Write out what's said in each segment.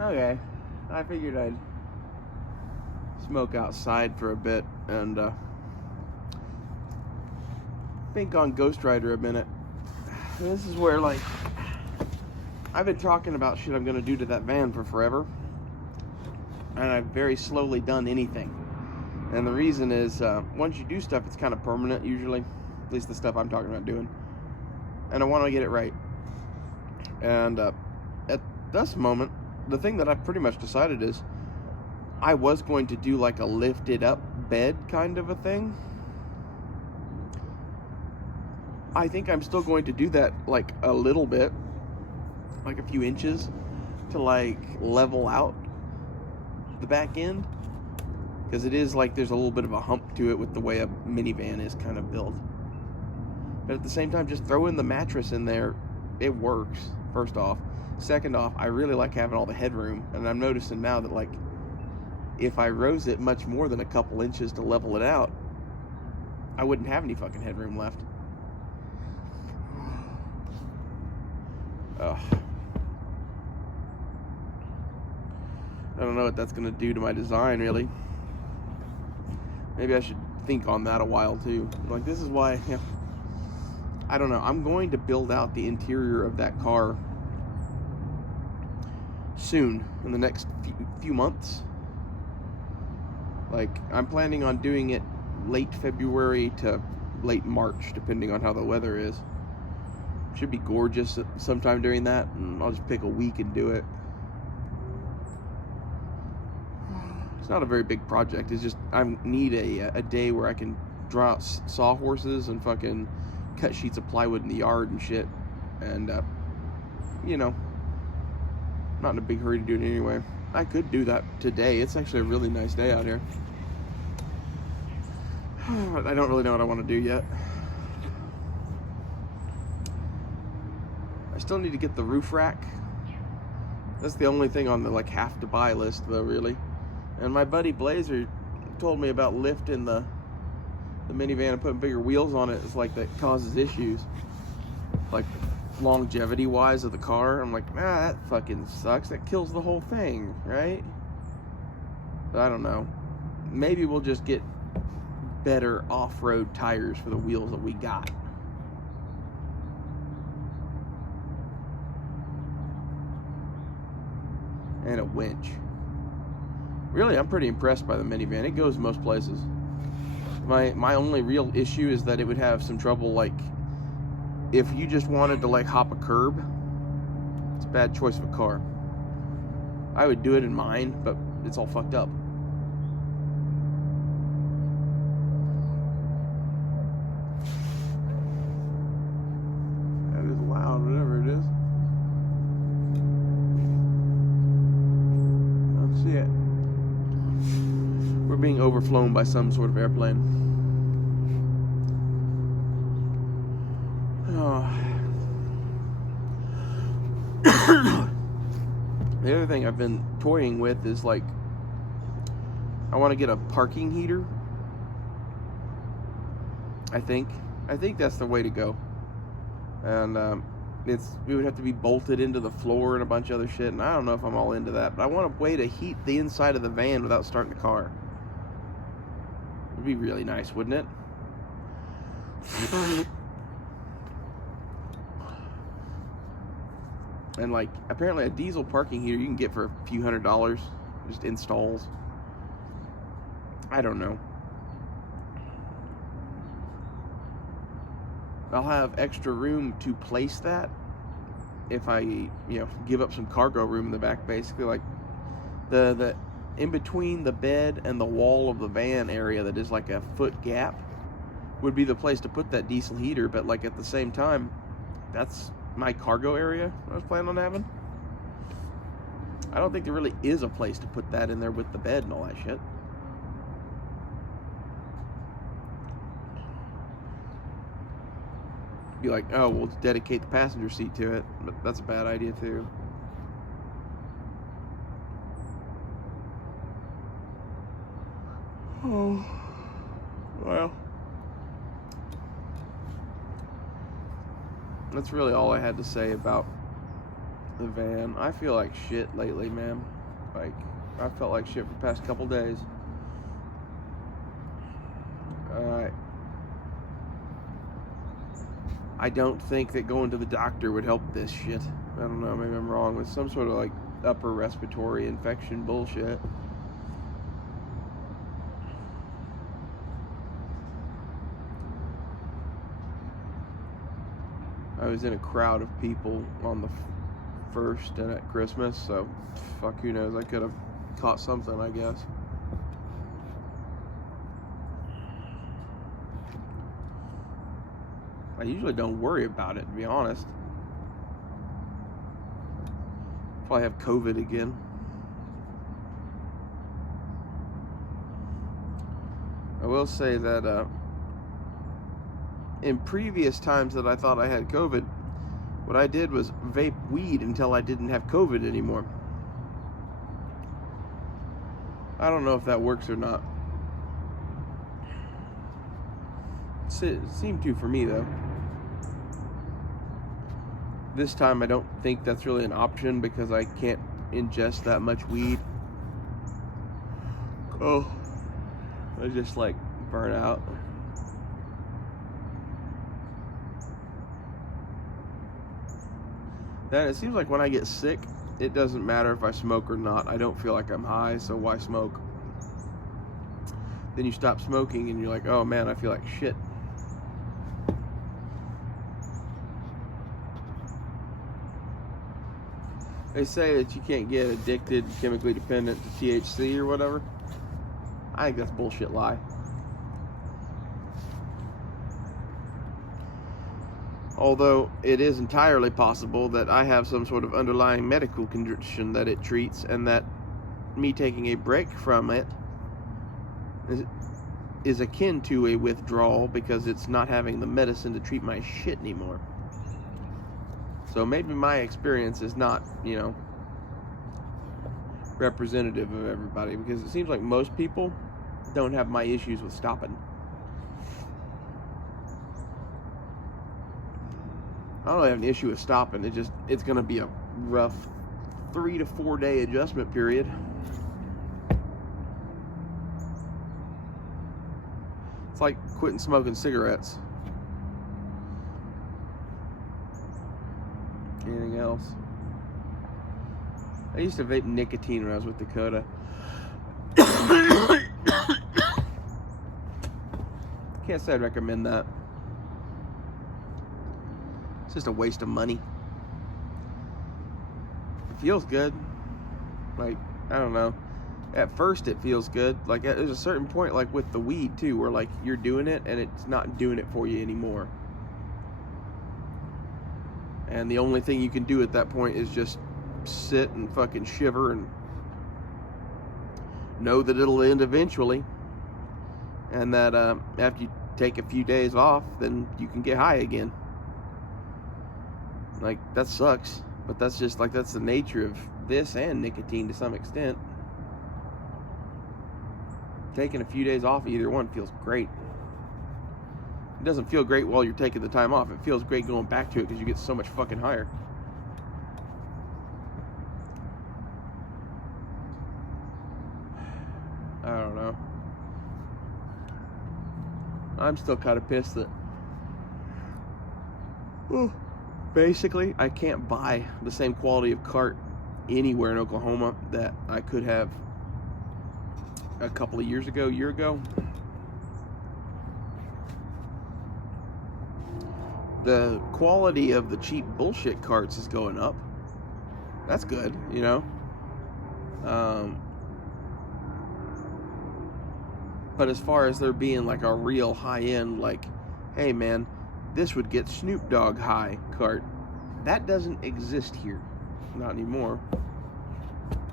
Okay, I figured I'd smoke outside for a bit and think on Ghostrider a minute. This is where, like, I've been talking about shit I'm gonna do to that van for forever, and I've very slowly done anything. And the reason is, once you do stuff, it's kind of permanent usually, at least the stuff I'm talking about doing, and I want to get it right. And at this moment, the thing that I've pretty much decided is I was going to do like a lifted up bed kind of a thing. I think I'm still going to do that, like a little bit, like a few inches, to like level out the back end, because it is like there's a little bit of a hump to it with the way a minivan is kind of built. But at the same time, just throwing the mattress in there, it works, first off. Second off, I really like having all the headroom, and I'm noticing now that, like, if I rose it much more than a couple inches to level it out, I wouldn't have any fucking headroom left. Ugh. I don't know what that's gonna do to my design, really. Maybe I should think on that a while too. Like, this is why, you know, I don't know. I'm going to build out the interior of that car soon, in the next few months. Like, I'm planning on doing it late February to late March, depending on how the weather is. Should be gorgeous sometime during that, and I'll just pick a week and do it. It's not a very big project. It's just I need a day where I can draw out sawhorses and fucking cut sheets of plywood in the yard and shit. And, you know, not in a big hurry to do it anyway. I could do that today. It's actually a really nice day out here. I don't really know what I want to do yet. I still need to get the roof rack. That's the only thing on the, like, have to buy list, though, really. And my buddy Blazer told me about lifting the minivan and putting bigger wheels on it. It's like that causes issues, like longevity wise of the car. I'm like, that fucking sucks. That kills the whole thing, right? But I don't know. Maybe we'll just get better off-road tires for the wheels that we got. And a winch. Really, I'm pretty impressed by the minivan. It goes most places. My only real issue is that it would have some trouble, like, if you just wanted to, like, hop a curb. It's a bad choice of a car. I would do it in mine, but it's all fucked up. That is loud, whatever it is. I don't see it. We're being overflown by some sort of airplane. Oh. The other thing I've been toying with is, like, I want to get a parking heater. I think that's the way to go. And it would have to be bolted into the floor and a bunch of other shit, and I don't know if I'm all into that, but I want a way to heat the inside of the van without starting the car. It'd be really nice, wouldn't it? And, like, apparently a diesel parking heater you can get for a few $100s, just installs. I don't know. I'll have extra room to place that if I, you know, give up some cargo room in the back, basically. Like, the in between the bed and the wall of the van area that is like a foot gap would be the place to put that diesel heater, but, like, at the same time, that's my cargo area I was planning on having. I don't think there really is a place to put that in there with the bed and all that shit. Be like, oh, we'll dedicate the passenger seat to it, but that's a bad idea too. Oh, well, that's really all I had to say about the van. I feel like shit lately, man. Like, I felt like shit for the past couple days. I don't think that going to the doctor would help this shit. I don't know, maybe I'm wrong. With some sort of like upper respiratory infection bullshit. I was in a crowd of people on the first and at Christmas, so fuck, who knows, I could have caught something, I guess. I usually don't worry about it, to be honest. Probably have COVID again. I will say that in previous times that I thought I had COVID, what I did was vape weed until I didn't have COVID anymore. I don't know if that works or not. It seemed to for me, though. This time I don't think that's really an option because I can't ingest that much weed. Oh, I just like burn out. Then it seems like when I get sick, it doesn't matter if I smoke or not. I don't feel like I'm high, so why smoke? Then you stop smoking and you're like, oh man, I feel like shit. They say that you can't get addicted, chemically dependent to THC or whatever. I think that's a bullshit lie. Although it is entirely possible that I have some sort of underlying medical condition that it treats, and that me taking a break from it is akin to a withdrawal because it's not having the medicine to treat my shit anymore. So maybe my experience is not, you know, representative of everybody, because it seems like most people don't have my issues with stopping. I don't have an issue with stopping. It's going to be a rough 3 to 4 day adjustment period. It's like quitting smoking cigarettes. Anything else? I used to vape nicotine when I was with Dakota. Can't say I'd recommend that. It's just a waste of money. It feels good. Like, I don't know. At first it feels good. Like, there's a certain point, like with the weed too, where like you're doing it and it's not doing it for you anymore. And the only thing you can do at that point is just sit and fucking shiver and know that it'll end eventually. And that after you take a few days off, then you can get high again. Like, that sucks. But that's just, like, that's the nature of this and nicotine to some extent. Taking a few days off, either one feels great. It doesn't feel great while you're taking the time off. It feels great going back to it because you get so much fucking higher. I don't know. I'm still kind of pissed that basically I can't buy the same quality of cart anywhere in Oklahoma that I could have a couple of year ago. The quality of the cheap bullshit carts is going up. That's good, you know. But as far as there being like a real high-end, like, hey man, this would get Snoop Dogg high cart, that doesn't exist here. Not anymore.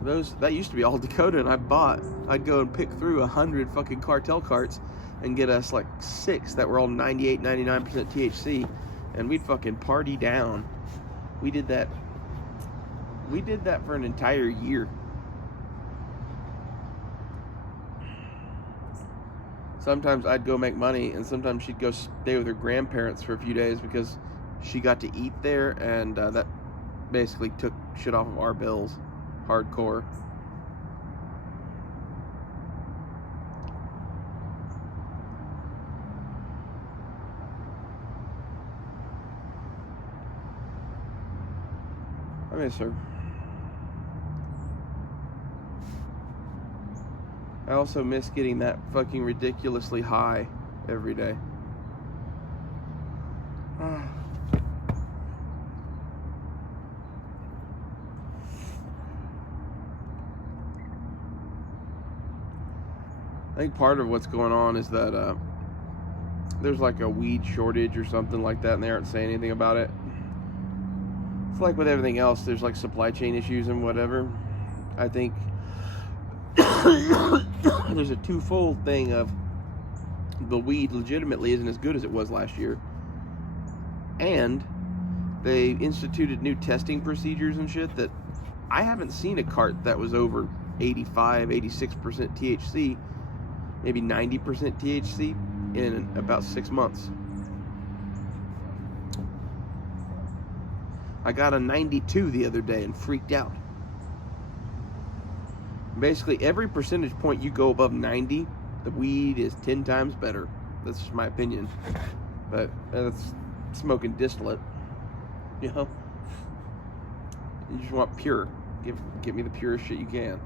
That used to be all Dakota, and I'd go and pick through 100 fucking cartel carts and get us like 6 that were all 98, 99% THC, and we'd fucking party down. We did that for an entire year. Sometimes I'd go make money, and sometimes she'd go stay with her grandparents for a few days because she got to eat there, and that basically took shit off of our bills, hardcore. I miss her. I also miss getting that fucking ridiculously high every day. I think part of what's going on is that there's like a weed shortage or something like that, and they aren't saying anything about it. It's like with everything else, there's like supply chain issues and whatever. I think there's a twofold thing of the weed legitimately isn't as good as it was last year, and they instituted new testing procedures and shit that I haven't seen a cart that was over 85, 86% THC, maybe 90% THC in about 6 months. I got a 92 the other day and freaked out. Basically, every percentage point you go above 90, the weed is 10 times better. That's just my opinion. But that's smoking distillate. You know? You just want pure. Give me the purest shit you can.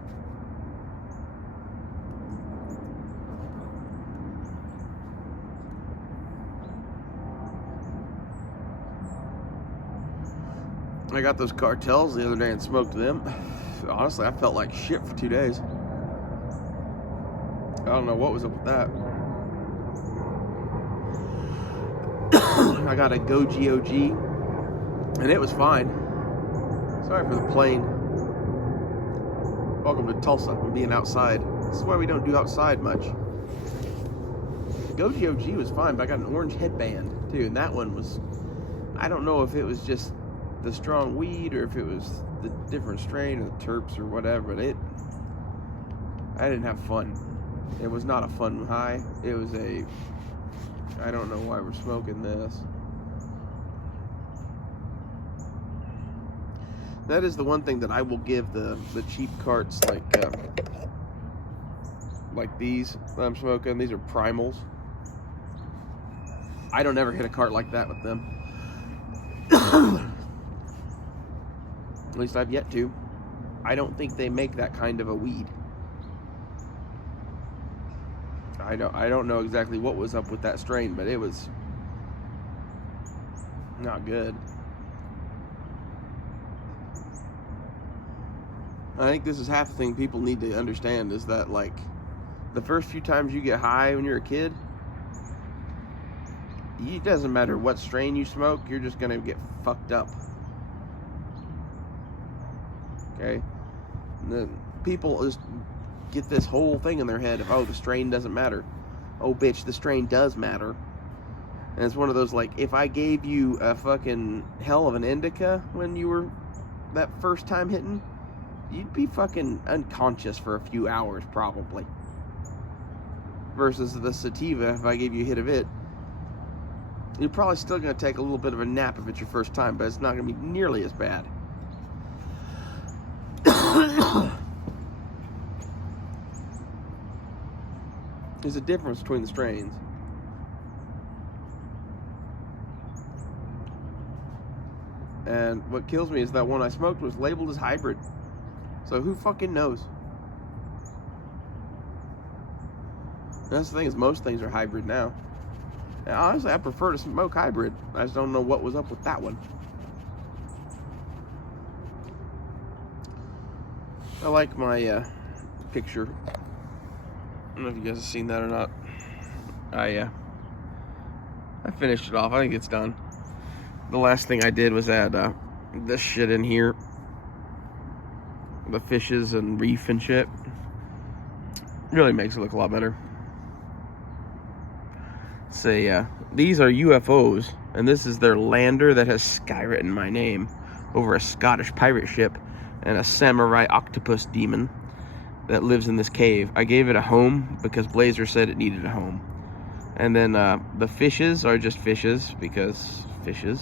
I got those cartels the other day and smoked them. Honestly, I felt like shit for 2 days. I don't know what was up with that. I got a GOG, and it was fine. Sorry for the plane. Welcome to Tulsa and being outside. This is why we don't do outside much. GOG was fine, but I got an orange headband too, and that one was, I don't know if it was just the strong weed or if it was the different strain or the terps or whatever, but I didn't have fun. It was not a fun high. It was I don't know why we're smoking this. That is the one thing that I will give the cheap carts like these that I'm smoking. These are primals. I don't ever hit a cart like that with them. At least I've yet to. I don't think they make that kind of a weed. I don't know exactly what was up with that strain, but it was not good. I think this is half the thing people need to understand is that, like, the first few times you get high when you're a kid, it doesn't matter what strain you smoke, you're just gonna get fucked up. Okay? The people just get this whole thing in their head of, oh, the strain doesn't matter. Oh, bitch, the strain does matter. And it's one of those, like, if I gave you a fucking hell of an indica when you were that first time hitting, you'd be fucking unconscious for a few hours, probably. Versus the sativa, if I gave you a hit of it, you're probably still going to take a little bit of a nap if it's your first time, but it's not going to be nearly as bad. There's a difference between the strains. And what kills me is that one I smoked was labeled as hybrid. So who fucking knows? That's the thing, is most things are hybrid now. And honestly, I prefer to smoke hybrid. I just don't know what was up with that one. I like my picture. I don't know if you guys have seen that or not. I finished it off. I think it's done. The last thing I did was add this shit in here. The fishes and reef and shit. Really makes it look a lot better. Say, these are UFOs, and this is their lander that has skywritten my name over a Scottish pirate ship and a samurai octopus demon that lives in this cave. I gave it a home because Blazer said it needed a home. And then the fishes are just fishes because fishes.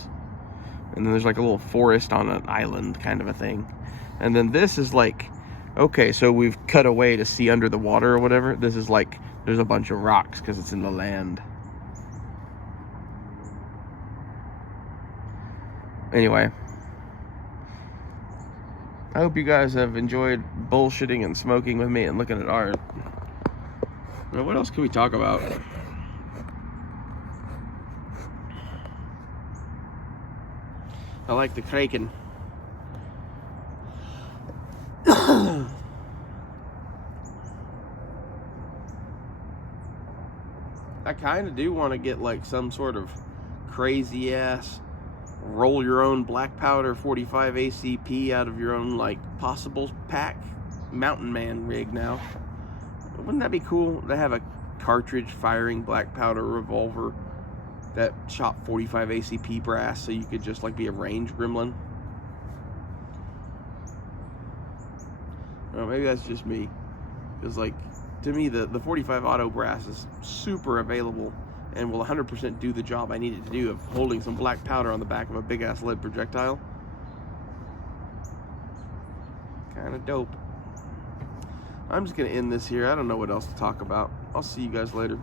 And then there's like a little forest on an island kind of a thing. And then this is like, okay, so we've cut away to see under the water or whatever. This is like, there's a bunch of rocks because it's in the land. Anyway, I hope you guys have enjoyed bullshitting and smoking with me and looking at art. Now, what else can we talk about? I like the kraken. I kind of do want to get like some sort of crazy ass roll your own black powder 45 ACP out of your own like possible pack mountain man rig now. Wouldn't that be cool to have a cartridge firing black powder revolver that shot 45 ACP brass, so you could just like be a range gremlin? Well, maybe that's just me, because like to me the 45 auto brass is super available and will 100% do the job I need it to do of holding some black powder on the back of a big ass lead projectile. Kind of dope. I'm just gonna end this here. I don't know what else to talk about. I'll see you guys later.